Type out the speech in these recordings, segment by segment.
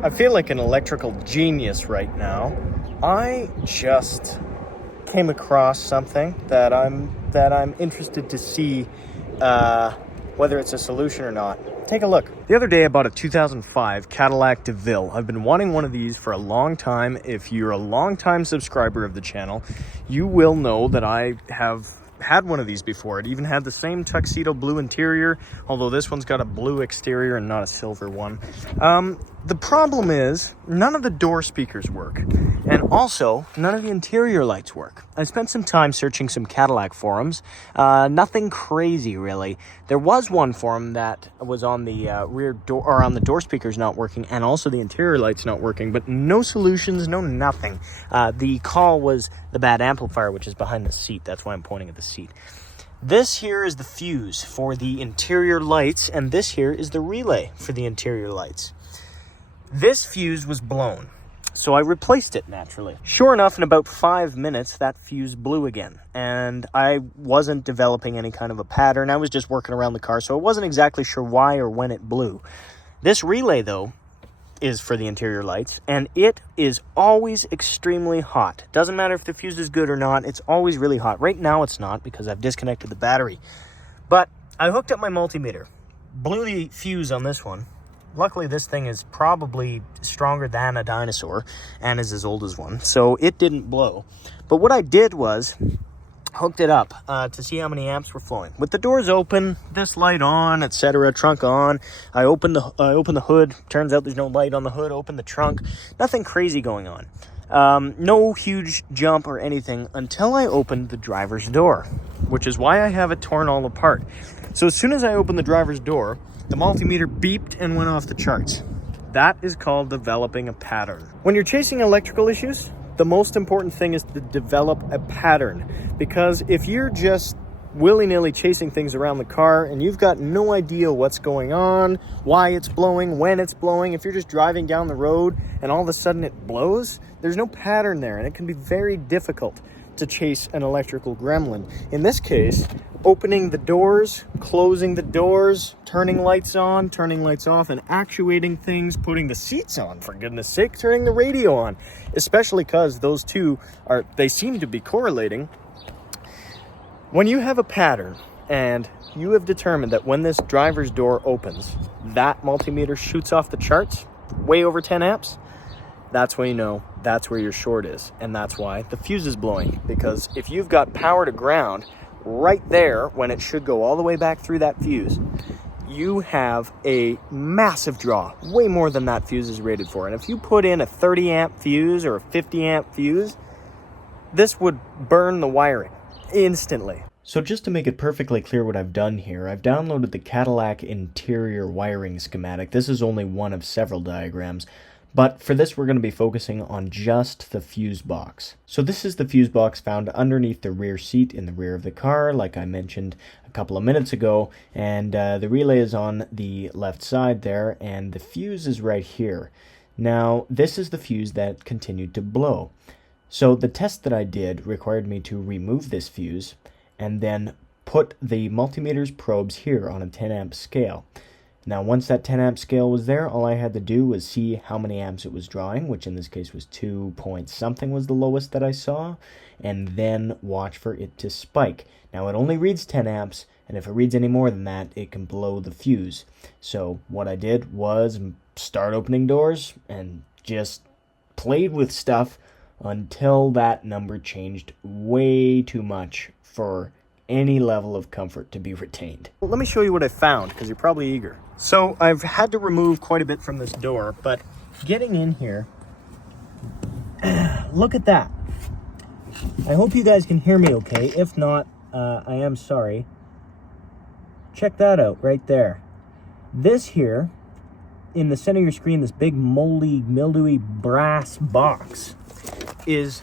I feel like an electrical genius right now. I just came across something that I'm interested to see whether it's a solution or not. Take a look. The other day I bought a 2005 Cadillac Seville. I've been wanting one of these for a long time. If you're a long-time subscriber of the channel, you will know that I have had one of these before. It even had the same tuxedo blue interior, although this one's got a blue exterior and not a silver one. The problem is none of the door speakers work, and also none of the interior lights work. I spent some time searching some Cadillac forums. Nothing crazy really. There was one forum that was on the rear door, or on the door speakers not working, and also the interior lights not working, but no solutions, no nothing. The call was the bad amplifier, which is behind the seat. That's why I'm pointing at the seat. This here is the fuse for the interior lights, and this here is the relay for the interior lights. This fuse was blown, so I replaced it naturally. Sure enough, in about 5 minutes, that fuse blew again, and I wasn't developing any kind of a pattern. I was just working around the car, so I wasn't exactly sure why or when it blew. This relay, though, is for the interior lights, and it is always extremely hot. Doesn't matter if the fuse is good or not, it's always really hot. Right now it's not because I've disconnected the battery. But I hooked up my multimeter, blew the fuse on this one. Luckily, this thing is probably stronger than a dinosaur and is as old as one, so it didn't blow. But what I did was hooked it up to see how many amps were flowing. With the doors open, this light on, etc., trunk on. I opened the hood. Turns out there's no light on the hood. Open the trunk. Nothing crazy going on. No huge jump or anything until I opened the driver's door, which is why I have it torn all apart. So as soon as I opened the driver's door, the multimeter beeped and went off the charts. That is called developing a pattern. When you're chasing electrical issues, the most important thing is to develop a pattern, because if you're just willy-nilly chasing things around the car and you've got no idea what's going on, why it's blowing, when it's blowing, if you're just driving down the road and all of a sudden it blows, there's no pattern there, and it can be very difficult to chase an electrical gremlin. In this case, opening the doors, closing the doors, turning lights on, turning lights off, and actuating things, putting the seats on, for goodness sake, turning the radio on, especially because those two they seem to be correlating. When you have a pattern and you have determined that when this driver's door opens, that multimeter shoots off the charts, way over 10 amps, that's when you know that's where your short is, and that's why the fuse is blowing. Because if you've got power to ground right there when it should go all the way back through that fuse, you have a massive draw, way more than that fuse is rated for. And if you put in a 30 amp fuse or a 50 amp fuse, this would burn the wiring instantly. So just to make it perfectly clear what I've done here, I've downloaded the Cadillac interior wiring schematic. This is only one of several diagrams. But for this, we're going to be focusing on just the fuse box. So this is the fuse box found underneath the rear seat in the rear of the car, like I mentioned a couple of minutes ago. And the relay is on the left side there, and the fuse is right here. Now, this is the fuse that continued to blow. So the test that I did required me to remove this fuse and then put the multimeter's probes here on a 10 amp scale. Now, once that 10 amp scale was there, all I had to do was see how many amps it was drawing, which in this case was 2 point something was the lowest that I saw, and then watch for it to spike. Now, it only reads 10 amps, and if it reads any more than that, it can blow the fuse. So what I did was start opening doors and just played with stuff until that number changed way too much for any level of comfort to be retained. Well, let me show you what I found, because you're probably eager. So I've had to remove quite a bit from this door, but getting in here, look at that. I hope you guys can hear me okay. If not, I am sorry. Check that out right there. This here, in the center of your screen, this big moldy, mildewy brass box, is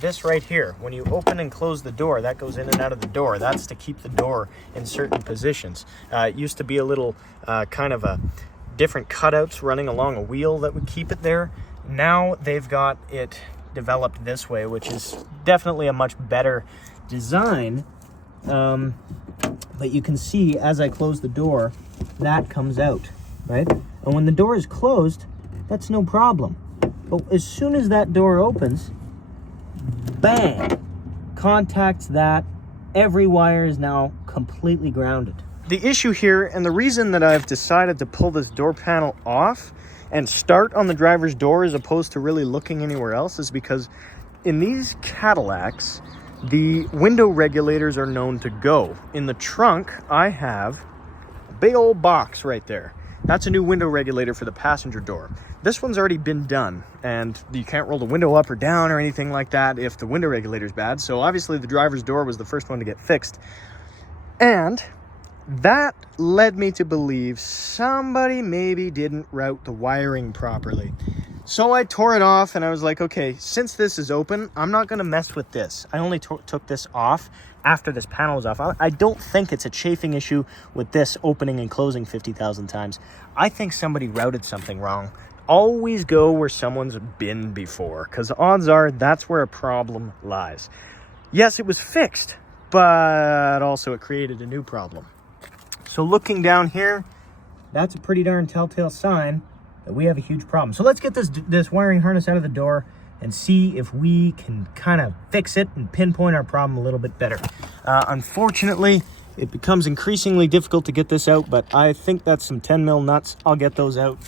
this right here. When you open and close the door, that goes in and out of the door. That's to keep the door in certain positions. It used to be a little kind of a different cutouts running along a wheel that would keep it there. Now they've got it developed this way, which is definitely a much better design. But you can see as I close the door, that comes out, right? And when the door is closed, that's no problem. But as soon as that door opens, bang, contacts that, every wire is now completely grounded. The issue here, and the reason that I've decided to pull this door panel off and start on the driver's door as opposed to really looking anywhere else, is because in these Cadillacs, the window regulators are known to go. In the trunk, I have a big old box right there. That's a new window regulator for the passenger door. This one's already been done, and you can't roll the window up or down or anything like that if the window regulator's bad. So obviously the driver's door was the first one to get fixed. And that led me to believe somebody maybe didn't route the wiring properly. So I tore it off and I was like, okay, since this is open, I'm not going to mess with this. I only took this off after this panel was off. I don't think it's a chafing issue with this opening and closing 50,000 times. I think somebody routed something wrong. Always go where someone's been before, because odds are that's where a problem lies. Yes, it was fixed, but also it created a new problem. So looking down here, that's a pretty darn telltale sign that we have a huge problem. So let's get this wiring harness out of the door and see if we can kind of fix it and pinpoint our problem a little bit better. Unfortunately, it becomes increasingly difficult to get this out, but I think that's some 10 mil nuts. I'll get those out,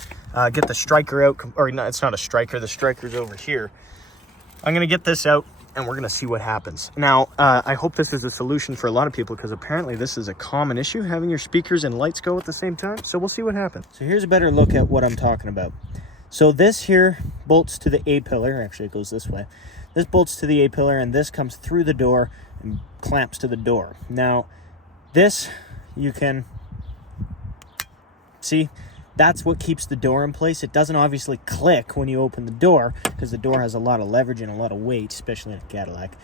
get the striker out, or no, it's not a striker, the striker's over here. I'm gonna get this out and we're gonna see what happens. Now, I hope this is a solution for a lot of people, because apparently this is a common issue, having your speakers and lights go at the same time. So we'll see what happens. So here's a better look at what I'm talking about. So this here bolts to the A-pillar. Actually, it goes this way. This bolts to the A-pillar, and this comes through the door and clamps to the door. Now, this, you can see, that's what keeps the door in place. It doesn't obviously click when you open the door, because the door has a lot of leverage and a lot of weight, especially in a Cadillac.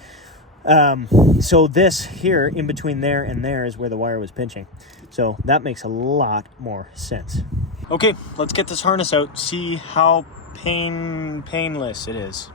So this here, in between there and there, is where the wire was pinching. So that makes a lot more sense. Okay, let's get this harness out, see how painless it is.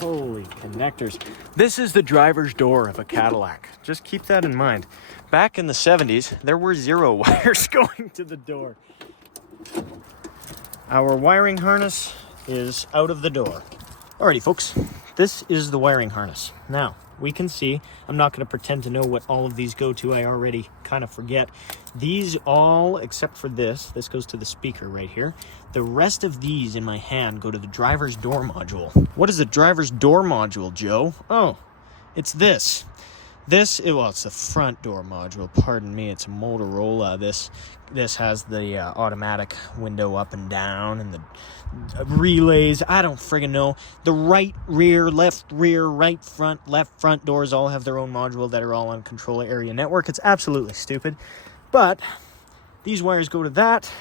Holy connectors. This is the driver's door of a Cadillac. Just keep that in mind. Back in the 70s, there were 0 wires going to the door. Our wiring harness is out of the door. Alrighty, folks, this is the wiring harness. Now, we can see, I'm not going to pretend to know what all of these go to. I already kind of forget. These all, except for this goes to the speaker right here. The rest of these in my hand go to the driver's door module. What is the driver's door module, Joe? Oh, it's this. It's the front door module. Pardon me, it's a Motorola. This has the automatic window up and down, and the relays. I don't friggin' know. The right rear, right front, left front doors all have their own module that are all on controller area network. It's absolutely stupid. But these wires go to that.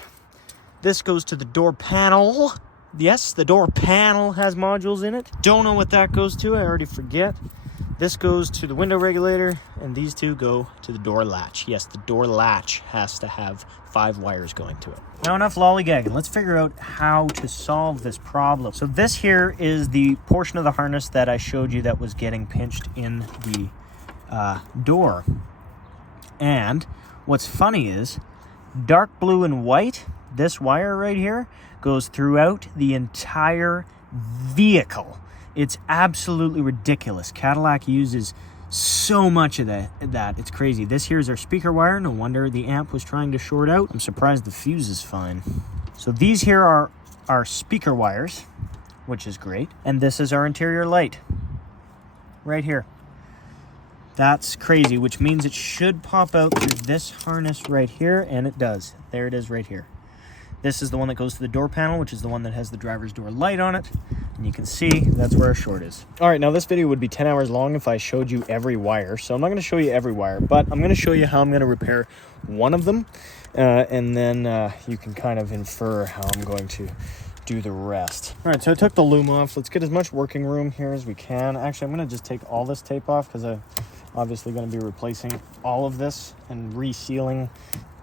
This goes to the door panel. Yes, the door panel has modules in it. Don't know what that goes to. I already forget. This goes to the window regulator, and these two go to the door latch. Yes, the door latch has to have 5 wires going to it. Now, enough lollygagging. Let's figure out how to solve this problem. So this here is the portion of the harness that I showed you that was getting pinched in the door. And what's funny is, dark blue and white, this wire right here, goes throughout the entire vehicle. It's absolutely ridiculous. Cadillac uses so much of that. It's crazy. This here is our speaker wire. No wonder the amp was trying to short out. I'm surprised the fuse is fine. So these here are our speaker wires, which is great. And this is our interior light right here. That's crazy, which means it should pop out through this harness right here, and it does. There it is right here. This is the one that goes to the door panel, which is the one that has the driver's door light on it. And you can see that's where our short is. All right, now this video would be 10 hours long if I showed you every wire. So I'm not going to show you every wire, but I'm going to show you how I'm going to repair one of them. And then you can kind of infer how I'm going to do the rest. All right, so I took the loom off. Let's get as much working room here as we can. Actually, I'm going to just take all this tape off because Obviously going to be replacing all of this and resealing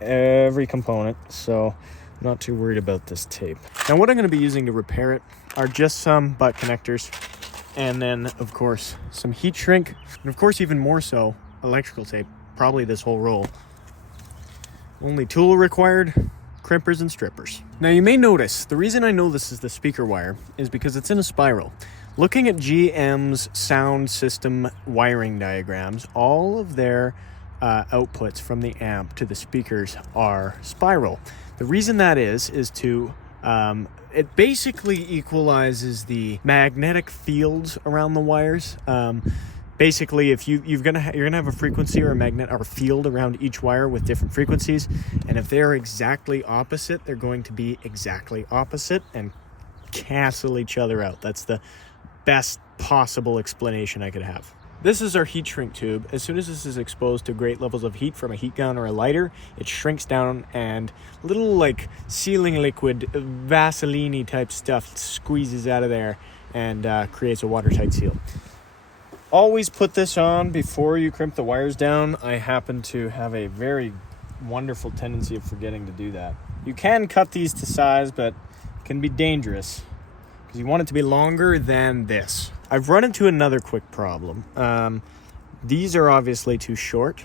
every component, so I'm not too worried about this tape. Now what I'm going to be using to repair it are just some butt connectors, and then of course some heat shrink, and of course even more so electrical tape, probably this whole roll. Only tool required, crimpers and strippers. Now you may notice, the reason I know this is the speaker wire is because it's in a spiral. Looking at GM's sound system wiring diagrams, all of their outputs from the amp to the speakers are spiral. The reason that is to it basically equalizes the magnetic fields around the wires. Basically, if you're gonna have a frequency or a magnet or a field around each wire with different frequencies, and if they're exactly opposite, they're going to be exactly opposite and cancel each other out. That's the best possible explanation I could have. This is our heat shrink tube. As soon as this is exposed to great levels of heat from a heat gun or a lighter, it shrinks down and little like sealing liquid, Vaseline type stuff squeezes out of there and creates a watertight seal. Always put this on before you crimp the wires down. I happen to have a very wonderful tendency of forgetting to do that. You can cut these to size, but it can be dangerous because you want it to be longer than this. I've run into another quick problem. These are obviously too short,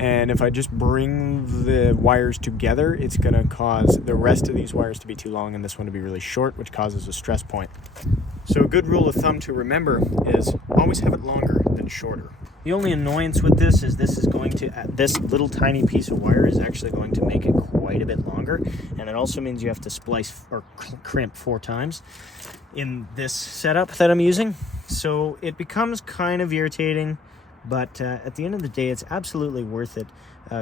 and if I just bring the wires together, it's going to cause the rest of these wires to be too long and this one to be really short, which causes a stress point. So a good rule of thumb to remember is always have it longer than shorter. The only annoyance with this is this little tiny piece of wire is actually going to make it quite a bit longer, and it also means you have to splice or crimp 4 times in this setup that I'm using. So it becomes kind of irritating, but at the end of the day, it's absolutely worth it,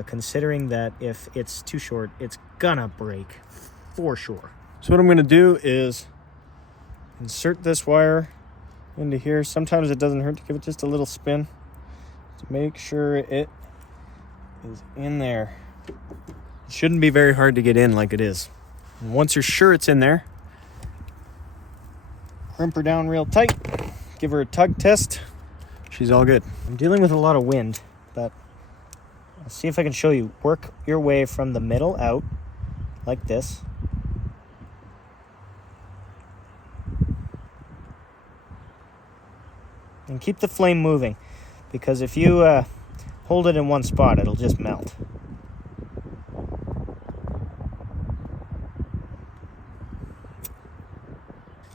considering that if it's too short, it's gonna break for sure. So what I'm gonna do is insert this wire into here. Sometimes it doesn't hurt to give it just a little spin to make sure it is in there. It shouldn't be very hard to get in like it is. And once you're sure it's in there, crimp her down real tight, give her a tug test. She's all good. I'm dealing with a lot of wind, but I'll see if I can show you. Work your way from the middle out like this. And keep the flame moving, because if you hold it in one spot, it'll just melt.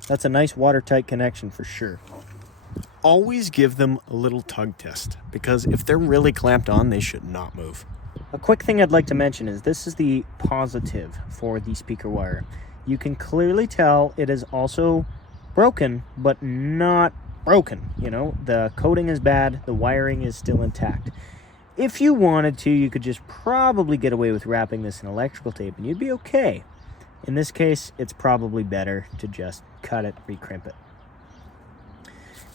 That's a nice watertight connection for sure. Always give them a little tug test, because if they're really clamped on, they should not move. A quick thing I'd like to mention is this is the positive for the speaker wire. You can clearly tell it is also broken, but not broken. You know, the coating is bad, the wiring is still intact. If you wanted to, you could just probably get away with wrapping this in electrical tape and you'd be okay. In this case, it's probably better to just cut it, recrimp it.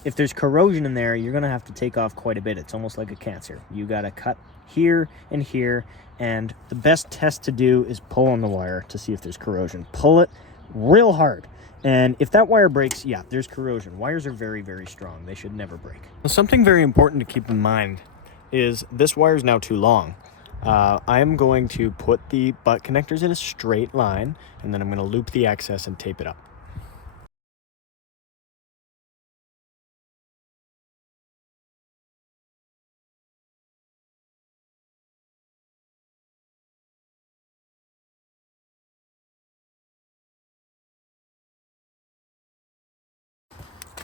If there's corrosion in there, you're gonna have to take off quite a bit. It's almost like a cancer. You gotta cut here and here, and the best test to do is pull on the wire to see if there's corrosion. Pull it real hard. And if that wire breaks, yeah, there's corrosion. Wires are very, very strong. They should never break. Something very important to keep in mind is this wire is now too long. I'm going to put the butt connectors in a straight line, and then I'm going to loop the excess and tape it up.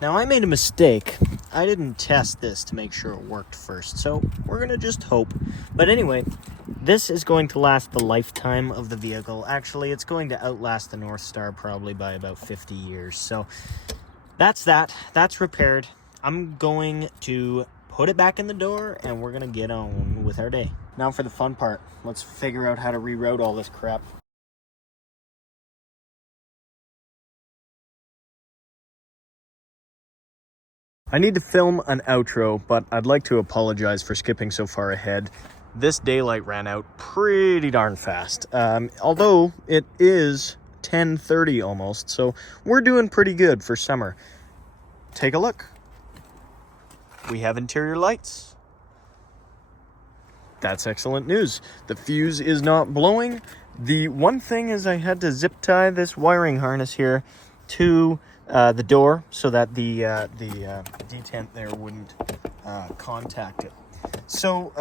Now, I made a mistake. I didn't test this to make sure it worked first, so we're going to just hope. But anyway, this is going to last the lifetime of the vehicle. Actually, it's going to outlast the North Star probably by about 50 years. So that's that. That's repaired. I'm going to put it back in the door, and we're going to get on with our day. Now for the fun part. Let's figure out how to reroute all this crap. I need to film an outro, but I'd like to apologize for skipping so far ahead. This daylight ran out pretty darn fast. Although it is 10:30 almost, so we're doing pretty good for summer. Take a look. We have interior lights. that's excellent news. The fuse is not blowing. The one thing is I had to zip tie this wiring harness here to the door so that the detent there wouldn't contact it. So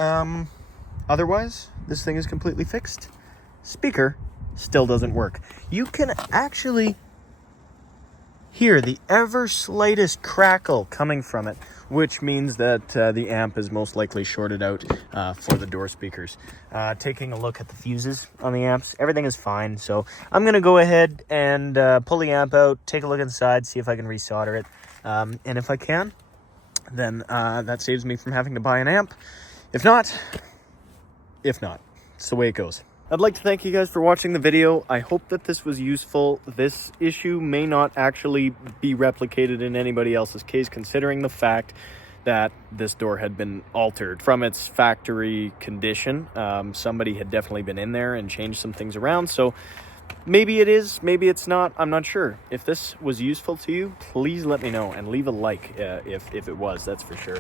otherwise, this thing is completely fixed. Speaker still doesn't work. You can actually hear the ever slightest crackle coming from it, which means that the amp is most likely shorted out for the door speakers. Taking a look at the fuses on the amps, everything is fine. So I'm going to go ahead and pull the amp out, take a look inside, see if I can resolder it. And if I can, then that saves me from having to buy an amp. If not, it's the way it goes. I'd like to thank you guys for watching the video. I hope that this was useful. This issue may not actually be replicated in anybody else's case, considering the fact that this door had been altered from its factory condition. Somebody had definitely been in there and changed some things around. So maybe it is, maybe it's not. I'm not sure. If this was useful to you, please let me know and leave a like if it was, that's for sure.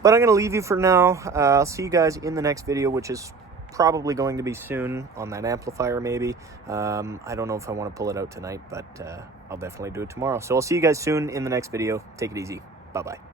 But I'm going to leave you for now. I'll see you guys in the next video, which is probably going to be soon on that amplifier maybe. I don't know if I want to pull it out tonight, but I'll definitely do it tomorrow. So I'll see you guys soon in the next video. Take it easy. Bye-bye.